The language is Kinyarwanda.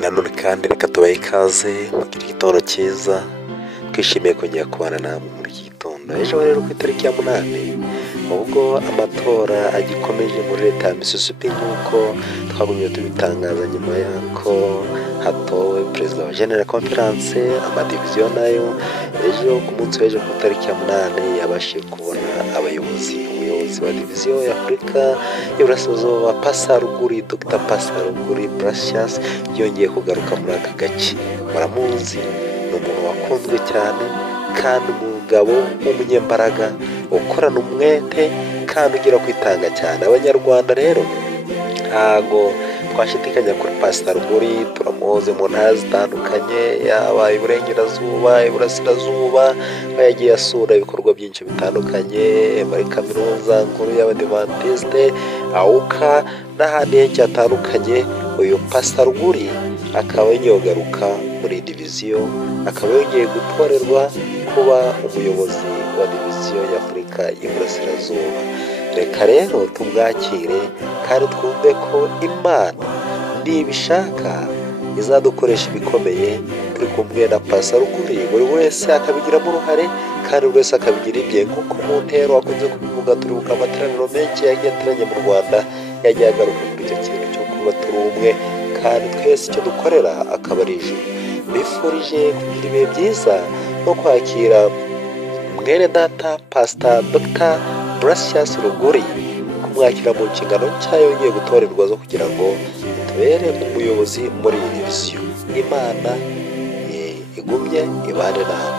nanone kandi reka tubahe ikaze mu gitondo cyiza, twishimiye kongera kubana namwe muri iki gitondo. Ejo rero ku itariki ya 8 ubwo amatora agikomeje muri leta ya Mississippi, nk'uko twagumye tubitangaza nyuma y'ako hatowe perezida wa General Conference, amadiviziyo nayo ejo ku munsi w'ejo ku itariki ya 8 yabashije kubona umuyobozi wa diviziyo ya Afurika y'Iburasirazuba Pasaruguri, Dr. Pasaruguri Brasius yongeye kugaruka muri aka gace. Muramuzi, ni umuntu wakunzwe cyane kandi umugabo w'umunyembaraga ukorana umwete kandi ugira kwitanga cyane. Abanyarwanda rero ntago twashidikanya kuri Pasaruguri, turamuzi mu ntara zitandukanye, yaba iburengerazuba, iburasirazuba, aho yagiye asura ibikorwa byinshi bitandukanye muri kaminuza nkuru y'Abadivantiste, AUCA n'ahandi henshi hatandukanye. Uyu Pasaruguri akaba yongeye kugaruka muri diviziyo, akaba yongeye gutorerwa kuba umuyobozi wa diviziyo y'Afurika y'Iburasirazuba. Reka rero tumwakire kandi twumve ko Imana nibishaka izadukoresha ibikomeye. Turi kumwe na Pasaruguri, buri wese akabigiramo uruhare kandi buri wese akabigira ibye, nk'uko mu ntero wakunze kubivuga. Turibuka amateraniro menshi yagiye ateranye mu Rwanda, yagiye agaruka kuri icyo kintu cyo kuba turi umwe kandi twese icyo dukorera akaba ari ijuru. Bifurije kugira ibihe byiza no kwakira mwene data Pastor Dr. Brasius Ruguri, kumwakira mu nshingano nshya yongeye gutorerwa zo kugira ngo tubere umuyobozi muri iyi diviziyo. Imana igumye ibane nawe.